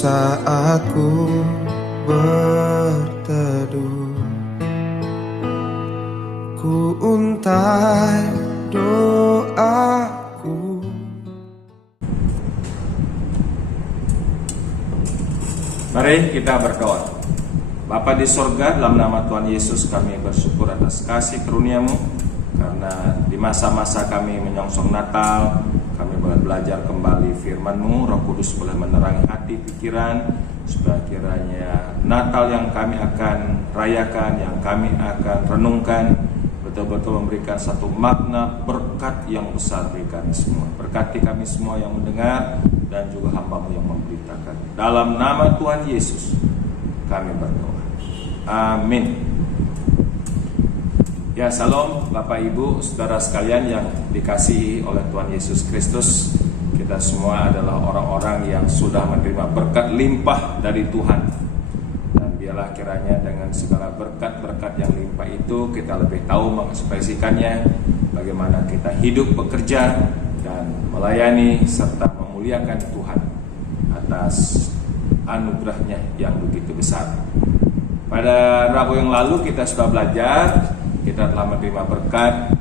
saat ku berteduh, ku untai doaku. Mari kita berdoa. Bapa di sorga, dalam nama Tuhan Yesus kami bersyukur atas kasih karunia-Mu, karena di masa-masa kami menyongsong Natal, kami boleh belajar kembali firman-Mu. Roh Kudus boleh menerangi hati pikiran, supaya kiranya Natal yang kami akan rayakan, yang kami akan renungkan, betul-betul memberikan satu makna berkat yang besar bagi kami semua. Berkati kami semua yang mendengar dan juga hamba-Mu yang memberitakan. Dalam nama Tuhan Yesus kami berdoa. Amin. Ya, salam Bapak Ibu, saudara sekalian yang dikasihi oleh Tuhan Yesus Kristus. Kita semua adalah orang-orang yang sudah menerima berkat limpah dari Tuhan. Dan biarlah kiranya dengan segala berkat-berkat yang limpah itu, kita lebih tahu mengekspresikannya, bagaimana kita hidup, bekerja, dan melayani serta memuliakan Tuhan atas anugerahnya yang begitu besar. Pada Rabu yang lalu kita sudah belajar, kita telah menerima berkat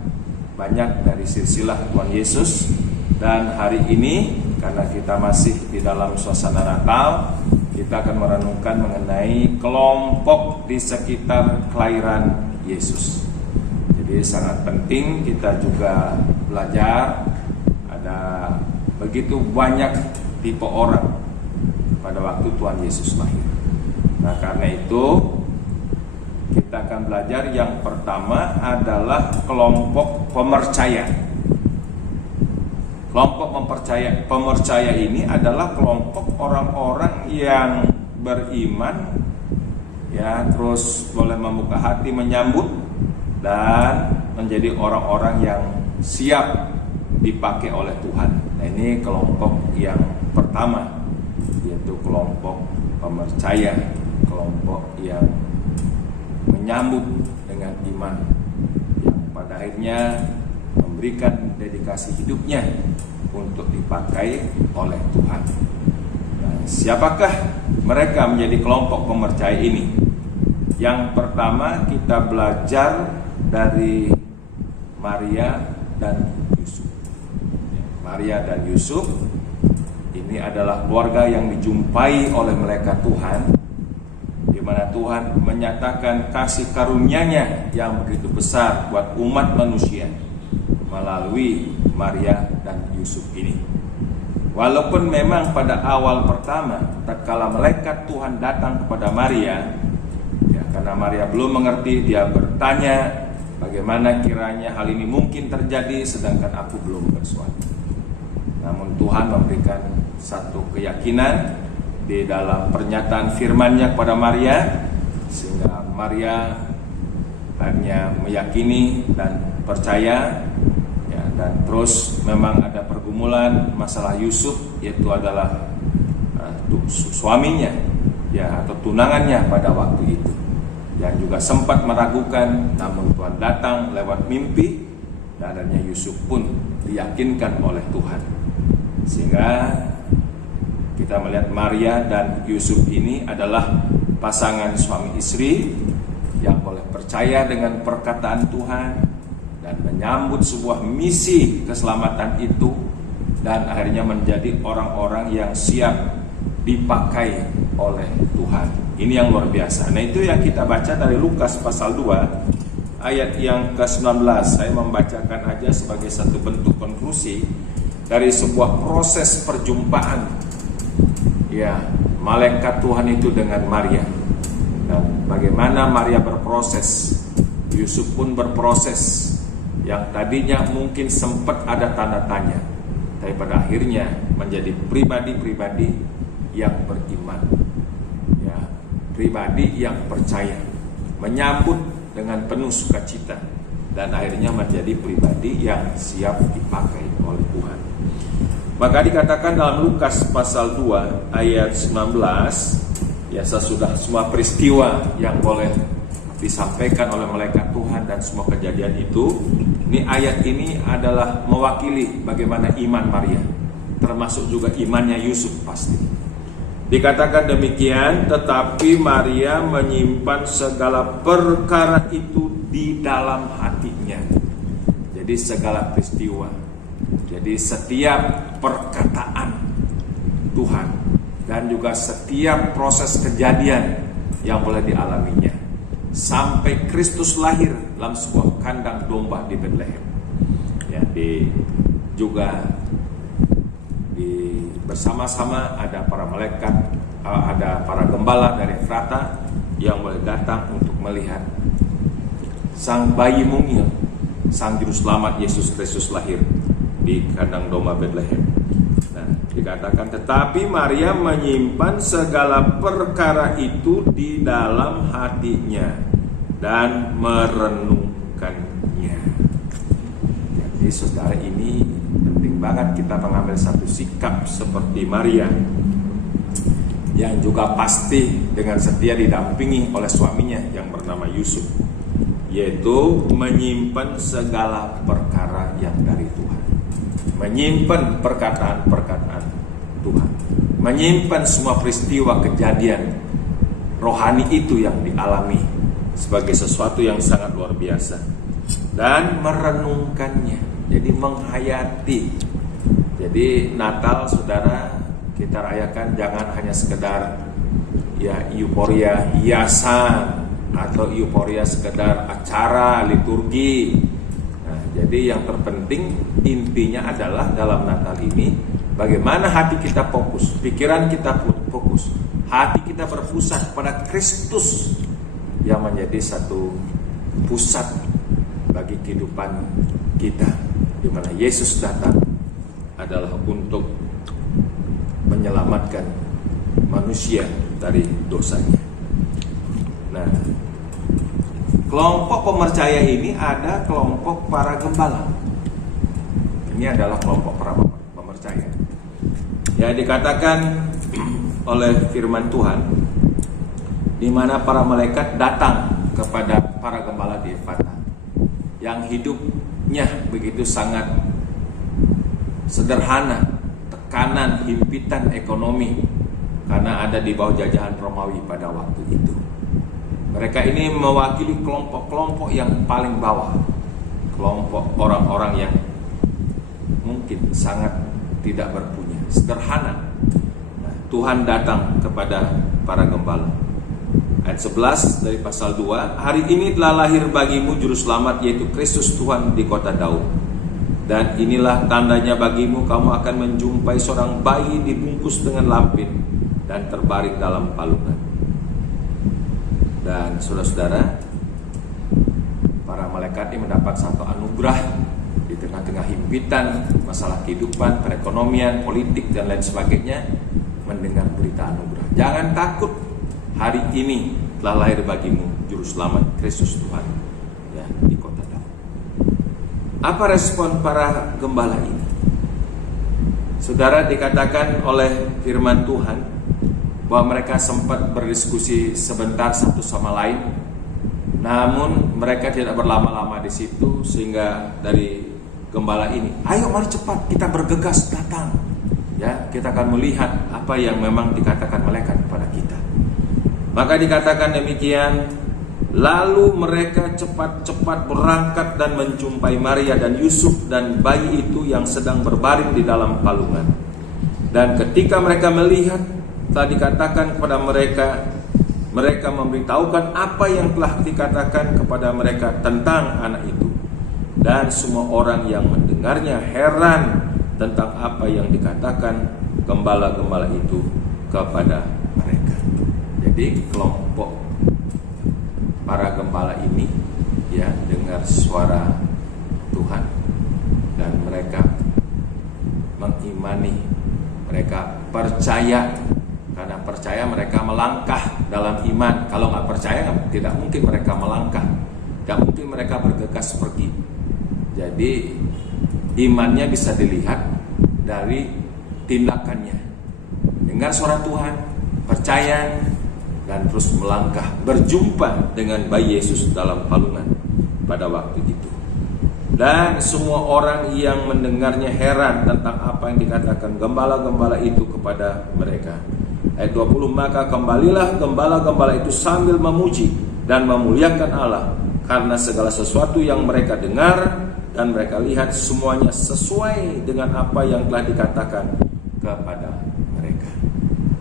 banyak dari silsilah Tuhan Yesus. Dan hari ini, karena kita masih di dalam suasana Natal, kita akan merenungkan mengenai kelompok di sekitar kelahiran Yesus. Jadi sangat penting kita juga belajar, ada begitu banyak tipe orang pada waktu Tuhan Yesus lahir. Nah, karena itu kita akan belajar yang pertama adalah kelompok pemercaya. Kelompok pemercaya ini adalah kelompok orang-orang yang beriman, ya, terus boleh membuka hati menyambut dan menjadi orang-orang yang siap dipakai oleh Tuhan. Nah, ini kelompok yang pertama, yaitu kelompok pemercaya, kelompok yang menyambut dengan iman, yang pada akhirnya memberikan dedikasi hidupnya untuk dipakai oleh Tuhan. Nah, siapakah mereka menjadi kelompok pemercaya ini? Yang pertama kita belajar dari Maria dan Yusuf. Maria dan Yusuf ini adalah keluarga yang dijumpai oleh malaikat Tuhan, di mana Tuhan menyatakan kasih karunia-Nya yang begitu besar buat umat manusia melalui Maria dan Yusuf ini. Walaupun memang pada awal pertama, tatkala malaikat Tuhan datang kepada Maria, ya, karena Maria belum mengerti, dia bertanya, bagaimana kiranya hal ini mungkin terjadi sedangkan aku belum bersuami. Namun Tuhan memberikan satu keyakinan di dalam pernyataan firman-Nya kepada Maria, sehingga Maria akhirnya meyakini dan percaya, ya, dan terus memang ada pergumulan masalah Yusuf, yaitu adalah suaminya, ya, atau tunangannya pada waktu itu, yang juga sempat meragukan. Namun Tuhan datang lewat mimpi, dan akhirnya Yusuf pun diyakinkan oleh Tuhan, sehingga kita melihat Maria dan Yusuf ini adalah pasangan suami istri yang boleh percaya dengan perkataan Tuhan dan menyambut sebuah misi keselamatan itu, dan akhirnya menjadi orang-orang yang siap dipakai oleh Tuhan. Ini yang luar biasa. Nah, itu yang kita baca dari Lukas pasal 2 ayat yang ke-19. Saya membacakan aja sebagai satu bentuk konklusi dari sebuah proses perjumpaan, ya, malaikat Tuhan itu dengan Maria, dan bagaimana Maria berproses, Yusuf pun berproses, yang tadinya mungkin sempat ada tanda tanya, tapi pada akhirnya menjadi pribadi-pribadi yang beriman, ya, pribadi yang percaya, menyambut dengan penuh sukacita, dan akhirnya menjadi pribadi yang siap dipakai oleh Tuhan. Maka dikatakan dalam Lukas pasal 2 ayat 19, ya, sesudah semua peristiwa yang boleh disampaikan oleh malaikat Tuhan dan semua kejadian itu, ini ayat ini adalah mewakili bagaimana iman Maria, termasuk juga imannya Yusuf pasti. Dikatakan demikian, tetapi Maria menyimpan segala perkara itu di dalam hatinya. Jadi segala peristiwa, jadi setiap perkataan Tuhan dan juga setiap proses kejadian yang boleh dialaminya sampai Kristus lahir dalam sebuah kandang domba di Bethlehem. Ya, bersama-sama ada para malaikat, ada para gembala dari Efrata yang boleh datang untuk melihat sang bayi mungil, sang juru selamat Yesus Kristus lahir di kandang domba Bethlehem. Nah, dikatakan tetapi Maria menyimpan segala perkara itu di dalam hatinya dan merenungkannya. Jadi saudara, ini penting banget kita mengambil satu sikap seperti Maria, yang juga pasti dengan setia didampingi oleh suaminya yang bernama Yusuf, yaitu menyimpan segala perkara yang dari Tuhan, menyimpan perkataan-perkataan Tuhan, menyimpan semua peristiwa kejadian rohani itu yang dialami sebagai sesuatu yang sangat luar biasa, dan merenungkannya. Jadi menghayati. Jadi Natal, saudara, kita rayakan jangan hanya sekedar euforia hiasan atau euforia sekedar acara liturgi. Nah, jadi yang terpenting intinya adalah dalam Natal ini bagaimana hati kita fokus, pikiran kita fokus, hati kita berpusat pada Kristus yang menjadi satu pusat bagi kehidupan kita, di mana Yesus datang adalah untuk menyelamatkan manusia dari dosanya. Nah, kelompok pemercaya ini ada kelompok para gembala. Ini adalah kelompok para pemercaya. Ya, dikatakan oleh firman Tuhan, di mana para malaikat datang kepada para gembala di Efrata yang hidupnya begitu sangat sederhana, tekanan, himpitan ekonomi karena ada di bawah jajahan Romawi pada waktu itu. Mereka ini mewakili kelompok-kelompok yang paling bawah, kelompok orang-orang yang mungkin sangat tidak berpunya, sederhana. Nah, Tuhan datang kepada para gembala. Ayat 11 dari pasal 2, hari ini telah lahir bagimu juru selamat, yaitu Kristus Tuhan di kota Daud. Dan inilah tandanya bagimu, kamu akan menjumpai seorang bayi dibungkus dengan lampin dan terbaring dalam palungan. Dan saudara-saudara, para malaikat ini mendapat satu anugerah di tengah-tengah himpitan masalah kehidupan, perekonomian, politik dan lain sebagainya, mendengar berita anugerah. Jangan takut, hari ini telah lahir bagimu juru selamat Kristus Tuhan, ya, di kota Daud. Apa respon para gembala ini? Saudara, dikatakan oleh firman Tuhan bahwa mereka sempat berdiskusi sebentar satu sama lain, namun mereka tidak berlama-lama di situ, sehingga dari gembala ini, ayo mari cepat kita bergegas datang, ya, kita akan melihat apa yang memang dikatakan malaikat kepada kita. Maka dikatakan demikian, lalu mereka cepat-cepat berangkat dan menjumpai Maria dan Yusuf dan bayi itu yang sedang berbaring di dalam palungan. Dan ketika mereka melihat, telah dikatakan kepada mereka, mereka memberitahukan apa yang telah dikatakan kepada mereka tentang anak itu. Dan semua orang yang mendengarnya heran tentang apa yang dikatakan gembala-gembala itu kepada mereka. Jadi kelompok para gembala ini, ya, dengar suara Tuhan dan mereka mengimani, mereka percaya. Karena percaya mereka melangkah dalam iman. Kalau nggak percaya, tidak mungkin mereka melangkah, tidak mungkin mereka bergegas pergi. Jadi imannya bisa dilihat dari tindakannya. Dengar suara Tuhan, percaya, dan terus melangkah berjumpa dengan bayi Yesus dalam palungan pada waktu itu. Dan semua orang yang mendengarnya heran tentang apa yang dikatakan gembala-gembala itu kepada mereka. Ayat 20, maka kembalilah gembala-gembala itu sambil memuji dan memuliakan Allah, karena segala sesuatu yang mereka dengar dan mereka lihat semuanya sesuai dengan apa yang telah dikatakan kepada mereka.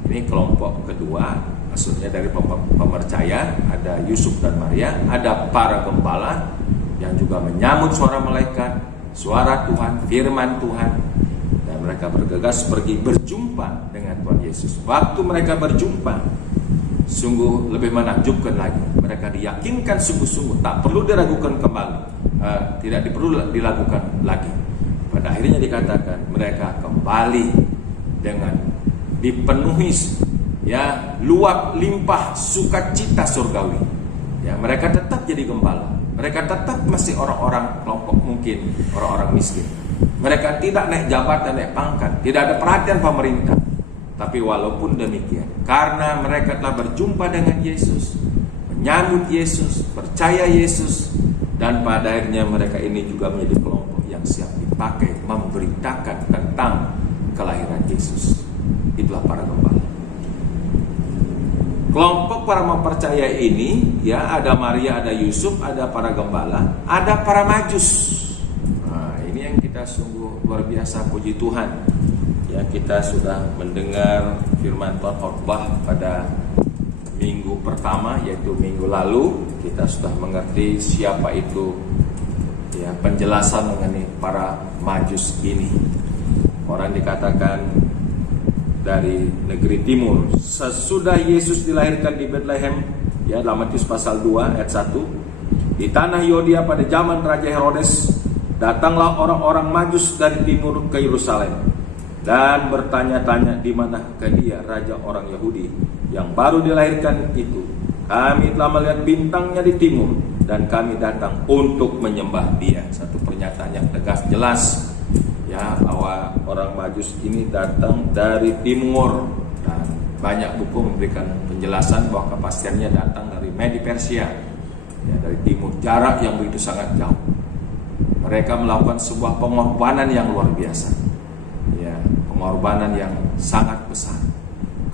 Ini kelompok kedua, maksudnya dari pemercaya, ada Yusuf dan Maria, ada para gembala yang juga menyambut suara malaikat, suara Tuhan, firman Tuhan, dan mereka bergegas pergi berjumpa dengan Tuhan Yesus. Waktu mereka berjumpa, sungguh lebih menakjubkan lagi. Mereka diyakinkan sungguh-sungguh, tak perlu diragukan kembali, tidak perlu dilakukan lagi. Pada akhirnya dikatakan mereka kembali dengan dipenuhi luap limpah sukacita surgawi. Mereka tetap jadi gembala. Mereka tetap masih orang-orang kelompok mungkin orang-orang miskin. Mereka tidak naik jabatan, naik pangkat, tidak ada perhatian pemerintah. Tapi walaupun demikian, karena mereka telah berjumpa dengan Yesus, menyambut Yesus, percaya Yesus, dan pada akhirnya mereka ini juga menjadi kelompok yang siap dipakai memberitakan tentang kelahiran Yesus. Itulah para gembala. Kelompok para mempercaya ini, ada Maria, ada Yusuf, ada para gembala, ada para majus. Nah, ini yang kita sungguh luar biasa, puji Tuhan. Kita sudah mendengar firman Tuhan khotbah pada minggu pertama, yaitu minggu lalu. Kita sudah mengerti siapa itu, penjelasan mengenai para majus ini. Orang dikatakan dari negeri timur. Sesudah Yesus dilahirkan di Bethlehem, dalam Matius pasal 2 ayat 1, di tanah Yudea pada zaman Raja Herodes, datanglah orang-orang majus dari timur ke Yerusalem dan bertanya-tanya, di manakah dia, raja orang Yahudi yang baru dilahirkan itu? Kami telah melihat bintangnya di timur dan kami datang untuk menyembah dia. Satu pernyataan yang tegas, jelas, bahwa orang majus ini datang dari timur, dan banyak buku memberikan penjelasan bahwa kepastiannya datang dari Medi Persia, dari timur, jarak yang begitu sangat jauh. Mereka melakukan sebuah pengorbanan yang luar biasa, pengorbanan yang sangat besar.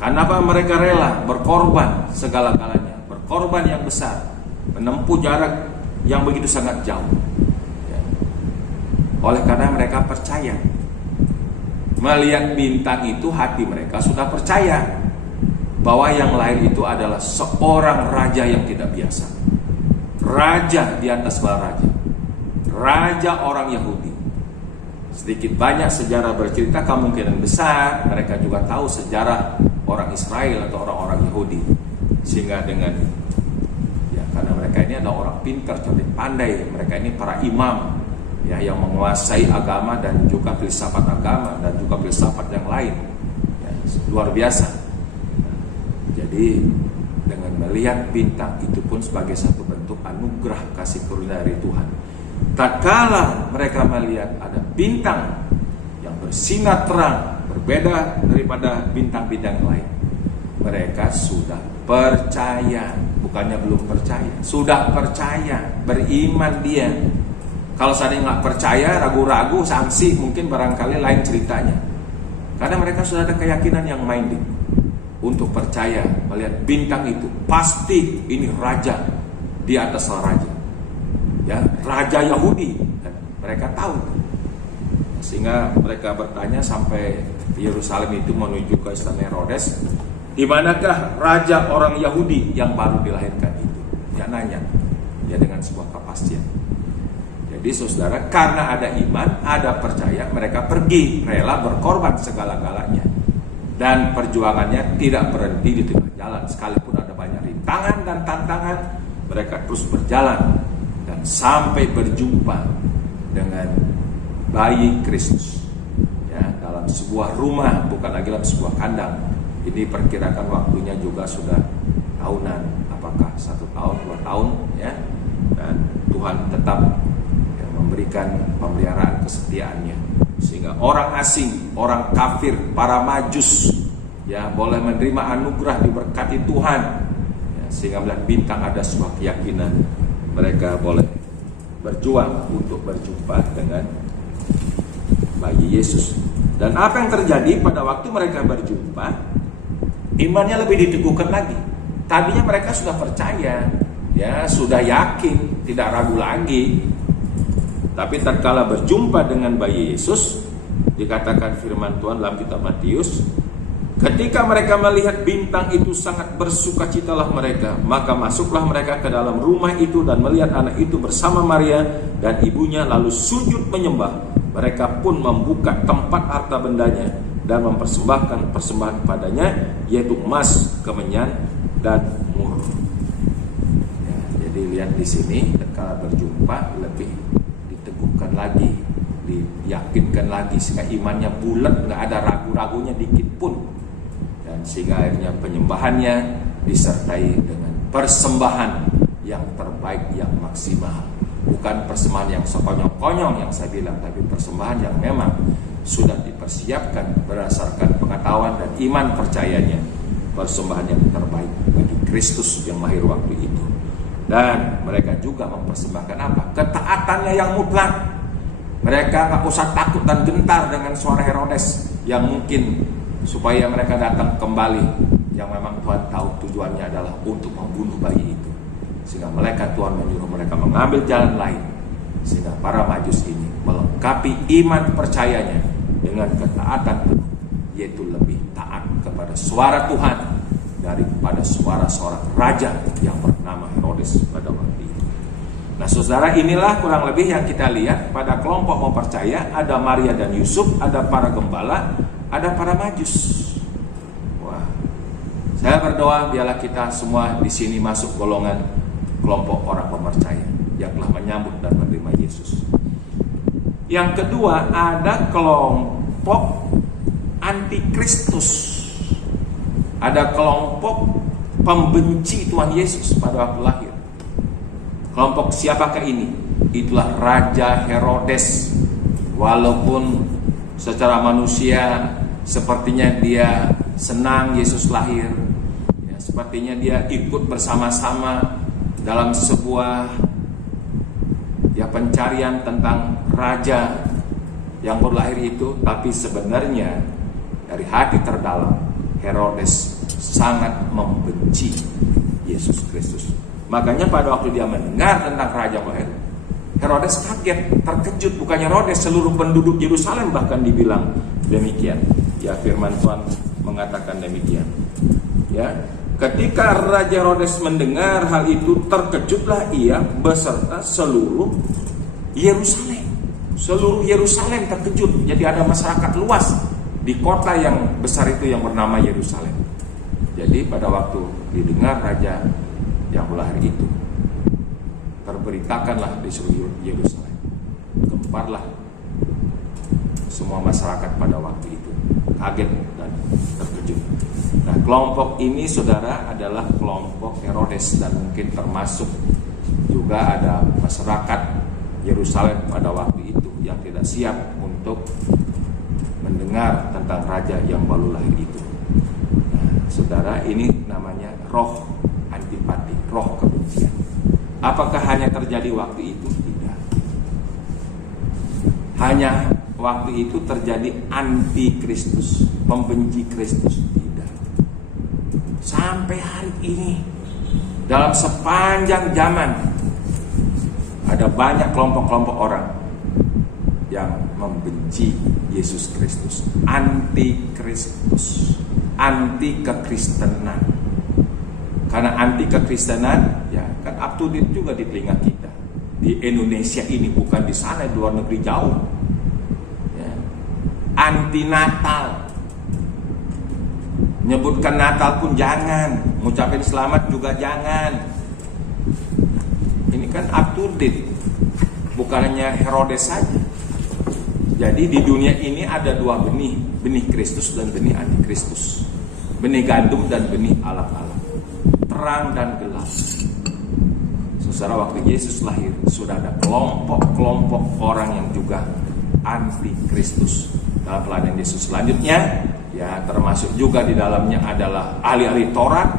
Kenapa mereka rela berkorban segala-galanya, berkorban yang besar, menempuh jarak yang begitu sangat jauh? Oleh karena mereka percaya. Melihat bintang itu, hati mereka sudah percaya bahwa yang lahir itu adalah seorang raja yang tidak biasa. Raja di atas segala raja. Raja orang Yahudi. Sedikit banyak sejarah bercerita, kemungkinan besar mereka juga tahu sejarah orang Israel atau orang-orang Yahudi. Sehingga dengan karena mereka ini adalah orang pintar, cerdik, pandai. Mereka ini para imam, yang menguasai agama dan juga filsafat agama dan juga filsafat yang lain, luar biasa. Jadi dengan melihat bintang itu pun sebagai satu bentuk anugerah kasih karunia dari Tuhan. Tatkala mereka melihat ada bintang yang bersinar terang, berbeda daripada bintang-bintang lain, mereka sudah percaya, bukannya belum percaya, sudah percaya, beriman dia. Kalau saya nggak percaya, ragu-ragu, sanksi, mungkin barangkali lain ceritanya. Karena mereka sudah ada keyakinan yang minded untuk percaya melihat bintang itu. Pasti ini raja di atas raja, raja Yahudi. Dan mereka tahu, sehingga mereka bertanya sampai Yerusalem itu menuju ke istana Herodes, di manakah raja orang Yahudi yang baru dilahirkan itu? Nanya, dengan sebuah kepastian. Jadi saudara, karena ada iman, ada percaya, mereka pergi, rela berkorban segala-galanya. Dan perjuangannya tidak berhenti di tengah jalan. Sekalipun ada banyak rintangan dan tantangan, mereka terus berjalan dan sampai berjumpa dengan bayi Kristus, dalam sebuah rumah, bukan lagi dalam sebuah kandang. Ini perkirakan waktunya juga sudah tahunan, apakah 1 tahun, 2 tahun, dan Tuhan tetap memberikan pemeliharaan kesetiaannya, sehingga orang asing, orang kafir, para majus boleh menerima anugerah, diberkati Tuhan, sehingga melihat bintang ada sebuah keyakinan, mereka boleh berjuang untuk berjumpa dengan bayi Yesus. Dan apa yang terjadi pada waktu mereka berjumpa, imannya lebih diteguhkan lagi. Tadinya mereka sudah percaya, ya sudah yakin, tidak ragu lagi. Tapi tatkala berjumpa dengan bayi Yesus, dikatakan firman Tuhan dalam kitab Matius, ketika mereka melihat bintang itu sangat bersukacitalah mereka, maka masuklah mereka ke dalam rumah itu dan melihat anak itu bersama Maria dan ibunya, lalu sujud menyembah. Mereka pun membuka tempat harta bendanya dan mempersembahkan persembahan padanya, yaitu emas, kemenyan, dan mur. Ya, jadi lihat di sini, ketika berjumpa lebih diteguhkan lagi, diyakinkan lagi, sehingga imannya bulat, nggak ada ragu-ragunya dikit pun. Dan sehingga akhirnya penyembahannya disertai dengan persembahan yang terbaik, yang maksimal. Bukan persembahan yang sekonyong-konyong yang saya bilang, tapi persembahan yang memang sudah dipersiapkan berdasarkan pengetahuan dan iman percayanya. Persembahan yang terbaik bagi Kristus yang lahir waktu itu. Dan mereka juga mempersembahkan apa? Ketaatannya yang mutlak. Mereka gak usah takut dan gentar dengan suara Herodes yang mungkin supaya mereka datang kembali, yang memang Tuhan tahu tujuannya adalah untuk membunuh bayi itu. Sehingga Tuhan menyuruh mereka mengambil jalan lain, sehingga para Majus ini melengkapi iman percayanya dengan ketaatan penuh, yaitu lebih taat kepada suara Tuhan daripada suara seorang raja yang bernama Herodes pada waktu itu. Nah saudara, inilah kurang lebih yang kita lihat pada kelompok mempercaya. Ada Maria dan Yusuf, ada para gembala, ada para Majus. Wah, saya berdoa biarlah kita semua di sini masuk golongan kelompok orang mempercaya yang telah menyambut dan menerima Yesus. Yang kedua, ada kelompok antikristus. Ada kelompok pembenci Tuhan Yesus pada waktu lahir. Kelompok siapakah ini? Itulah Raja Herodes. Walaupun secara manusia sepertinya dia senang Yesus lahir, ya, sepertinya dia ikut bersama-sama dalam sebuah pencarian tentang raja yang baru lahir itu, tapi sebenarnya dari hati terdalam Herodes sangat membenci Yesus Kristus. Makanya pada waktu dia mendengar tentang raja lahir, Herodes kaget, terkejut. Bukannya Herodes, seluruh penduduk Yerusalem bahkan dibilang demikian. Ya, firman Tuhan mengatakan demikian. Ya, ketika Raja Herodes mendengar hal itu, terkejutlah ia beserta seluruh Yerusalem. Seluruh Yerusalem terkejut. Jadi ada masyarakat luas di kota yang besar itu yang bernama Yerusalem. Jadi pada waktu didengar raja yang lahir itu, terberitakanlah di seluruh Yerusalem. Gemparlah semua masyarakat pada waktu itu, kaget dan terkejut. Nah, kelompok ini saudara adalah kelompok Herodes, dan mungkin termasuk juga ada masyarakat Yerusalem pada waktu itu yang tidak siap untuk mendengar tentang raja yang baru lahir itu. Nah, saudara, ini namanya roh antipati, roh kebencian. Apakah hanya terjadi waktu itu? Tidak. Hanya waktu itu terjadi anti-Kristus, pembenci Kristus. Tidak. Sampai hari ini, dalam sepanjang zaman, ada banyak kelompok-kelompok orang yang membenci Yesus Kristus, anti-Kristus, anti-kekristenan. Karena anti-kekristenan, ya kan up to date juga di telinga kita. Di Indonesia ini, bukan di sana, di luar negeri jauh. Ya. Anti-Natal. Nyebutkan Natal pun jangan, ngucapin selamat juga jangan. Ini kan up to date. Bukan hanya Herodes saja. Jadi di dunia ini ada dua benih, benih Kristus dan benih antikristus. Benih gandum dan benih alam-alam. Terang dan gelap. Saudara, waktu Yesus lahir sudah ada kelompok-kelompok orang yang juga antikristus. Dalam pelayanan Yesus selanjutnya, ya termasuk juga di dalamnya adalah ahli-ahli Taurat,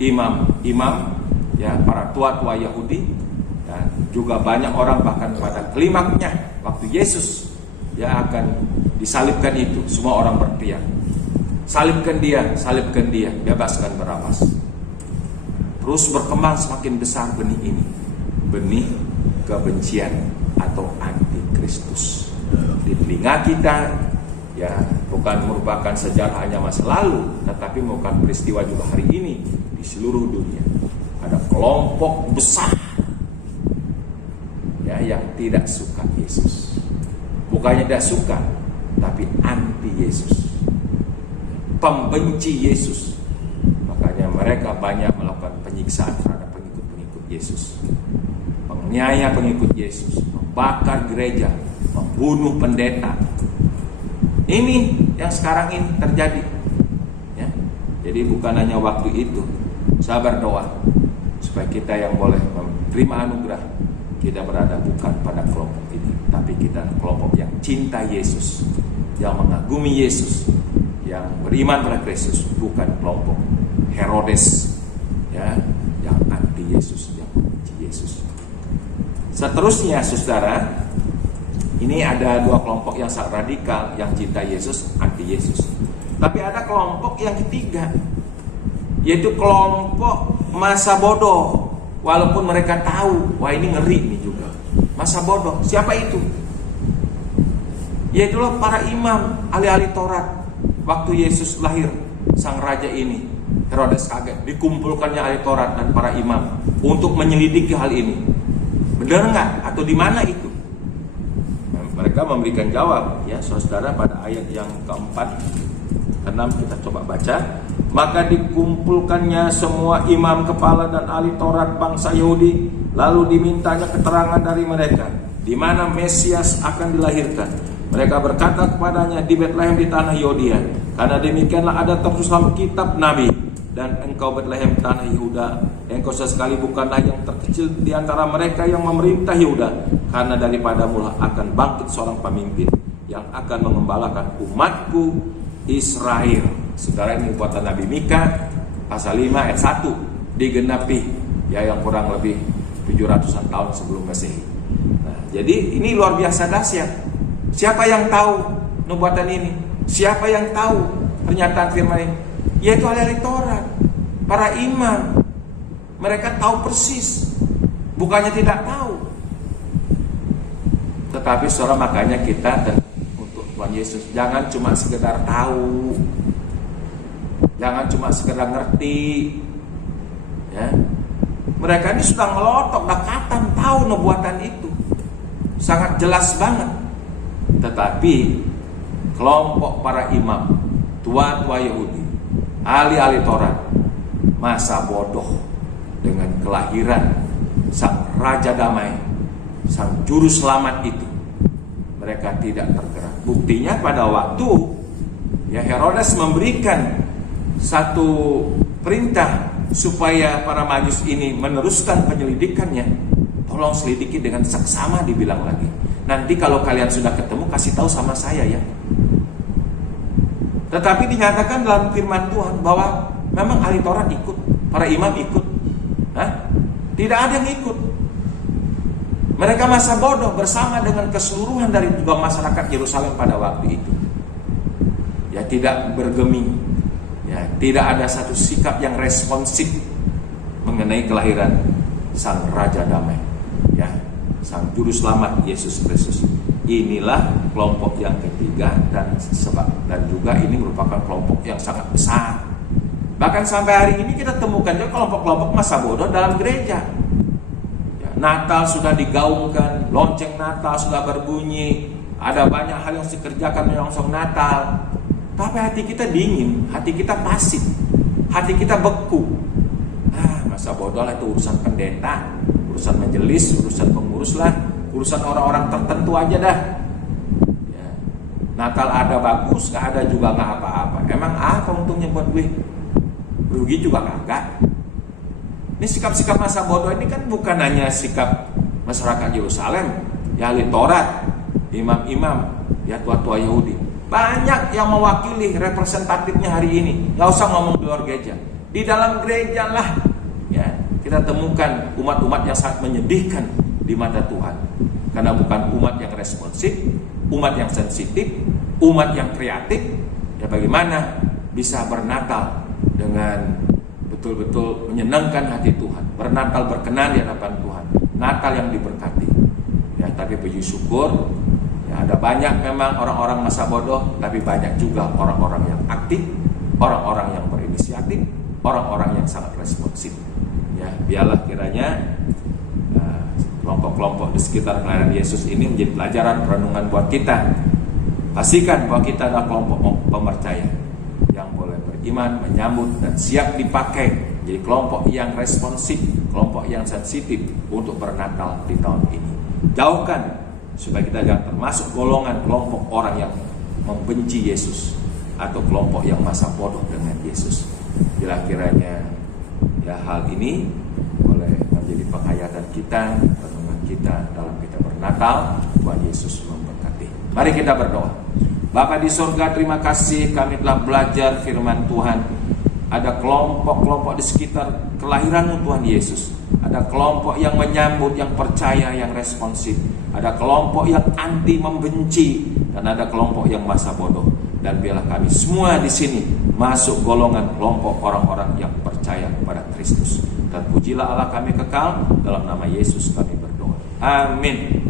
imam-imam, ya para tua-tua Yahudi, dan juga banyak orang bahkan pada klimaknya waktu Yesus ya akan disalibkan itu, semua orang berteriak, salibkan dia, bebaskan Barabas. Terus berkembang semakin besar benih ini, benih kebencian atau antikristus di telinga kita. Ya, bukan merupakan sejarah hanya masa lalu, tetapi merupakan peristiwa juga hari ini di seluruh dunia. Ada kelompok besar ya yang tidak suka Yesus. Bukannya tidak suka, tapi anti Yesus, pembenci Yesus. Makanya mereka banyak melakukan penyiksaan terhadap pengikut-pengikut Yesus, menganiaya pengikut Yesus, membakar gereja, membunuh pendeta. Ini yang sekarang ini terjadi ya. Jadi bukan hanya waktu itu. Saya berdoa supaya kita yang boleh menerima anugerah, kita berada bukan pada kelompok ini, tapi kita kelompok yang cinta Yesus, yang mengagumi Yesus, yang beriman pada Kristus, bukan kelompok Herodes ya, yang anti Yesus, yang benci Yesus. Seterusnya saudara, ini ada dua kelompok yang sangat radikal, yang cinta Yesus, anti Yesus. Tapi ada kelompok yang ketiga, yaitu kelompok masa bodoh. Walaupun mereka tahu, wah ini ngeri nih juga. Masa bodoh, siapa itu? Yaitulah para imam, ahli-ahli Taurat. Waktu Yesus lahir, sang raja ini, Herodes kaget, dikumpulkannya ahli Taurat dan para imam untuk menyelidiki hal ini. Benar nggak? Atau di mana itu? Mereka memberikan jawab ya saudara pada ayat yang keempat, keenam kita coba baca. Maka dikumpulkannya semua imam kepala dan ahli Taurat bangsa Yahudi, lalu dimintanya keterangan dari mereka di mana Mesias akan dilahirkan. Mereka berkata kepadanya, di Betlehem di tanah Yudea, karena demikianlah ada tertulis dalam kitab Nabi. Dan engkau Betlehem tanah Yehuda, engkau sesekali bukanlah yang terkecil di antara mereka yang memerintah Yehuda, karena daripadamu akan bangkit seorang pemimpin yang akan mengembalakan umatku Israel. Saudara, ini buatan Nabi Mika pasal 5 ayat 1 digenapi ya, yang kurang lebih 700-an tahun sebelum Masehi. Nah, jadi ini luar biasa dahsyat. Siapa yang tahu nubuatan ini? Siapa yang tahu pernyataan firman ini? Yaitu ahli Taurat, para imam. Mereka tahu persis, bukannya tidak tahu. Tetapi saudara, makanya kita dan untuk Tuhan Yesus jangan cuma sekedar tahu, jangan cuma sekedar ngerti ya. Mereka ini sudah ngelotok, dakatan, tahu nubuatan itu sangat jelas banget. Tetapi kelompok para imam, tua-tua Yahudi, ahli-ahli Taurat, masa bodoh dengan kelahiran sang Raja Damai, sang Juru Selamat itu. Mereka tidak tergerak. Buktinya pada waktu ya Herodes memberikan satu perintah supaya para Majus ini meneruskan penyelidikannya. Tolong selidiki dengan seksama, dibilang lagi. Nanti kalau kalian sudah ketemu, kasih tahu sama saya ya. Tetapi dinyatakan dalam firman Tuhan bahwa memang ahli Taurat ikut, para imam ikut. Tidak ada yang ikut. Mereka masa bodoh bersama dengan keseluruhan dari juga masyarakat Yerusalem pada waktu itu. Ya, tidak bergeming. Ya, tidak ada satu sikap yang responsif mengenai kelahiran sang Raja Damai. Ya, sang Juru Selamat Yesus Kristus. Inilah kelompok yang ketiga dan juga ini merupakan kelompok yang sangat besar. Bahkan sampai hari ini kita temukan juga kelompok-kelompok masa bodoh dalam gereja. Ya, Natal sudah digaungkan, lonceng Natal sudah berbunyi, ada banyak hal yang dikerjakan menyongsong Natal. Tapi hati kita dingin, hati kita pasif, hati kita beku. Masa bodoh lah itu urusan pendeta, urusan majelis, urusan pengurus lah, urusan orang-orang tertentu aja dah. Ya. Natal ada bagus, gak ada juga gak apa-apa. Emang apa untungnya buat gue? Rugi juga kagak. Ini sikap-sikap masa bodoh ini kan bukan hanya sikap masyarakat Yerusalem, ya ahli Taurat, imam-imam, ya tua-tua Yahudi. Banyak yang mewakili representatifnya hari ini. Gak usah ngomong di luar gereja, di dalam gereja lah ya, kita temukan umat-umat yang sangat menyedihkan di mata Tuhan. Karena bukan umat yang responsif, umat yang sensitif, umat yang kreatif. Ya bagaimana bisa bernatal dengan betul-betul menyenangkan hati Tuhan, bernatal berkenan di hadapan Tuhan, Natal yang diberkati. Ya, tapi puji syukur, ya, ada banyak memang orang-orang masa bodoh, tapi banyak juga orang-orang yang aktif, orang-orang yang berinisiatif, orang-orang yang sangat responsif. Ya, biarlah kiranya kelompok-kelompok di sekitar kelahiran Yesus ini menjadi pelajaran renungan buat kita. Pastikan bahwa kita adalah kelompok pemercaya yang boleh beriman, menyambut, dan siap dipakai jadi kelompok yang responsif, kelompok yang sensitif untuk bernatal di tahun ini. Jauhkan supaya kita jangan termasuk golongan kelompok orang yang membenci Yesus atau kelompok yang masa bodoh dengan Yesus. Bila kiranya ya hal ini boleh menjadi penghayatan kita, renungan kita dalam kita bernatal. Tuhan Yesus memberkati. Mari kita berdoa. Bapa di surga, terima kasih kami telah belajar firman Tuhan. Ada kelompok-kelompok di sekitar kelahiran-Mu Tuhan Yesus. Ada kelompok yang menyambut, yang percaya, yang responsif. Ada kelompok yang anti, membenci, dan ada kelompok yang masa bodoh. Dan biarlah kami semua di sini masuk golongan kelompok orang-orang yang percaya kepada Kristus. Dan pujilah Allah kami kekal, dalam nama Yesus kami berdoa. Amin.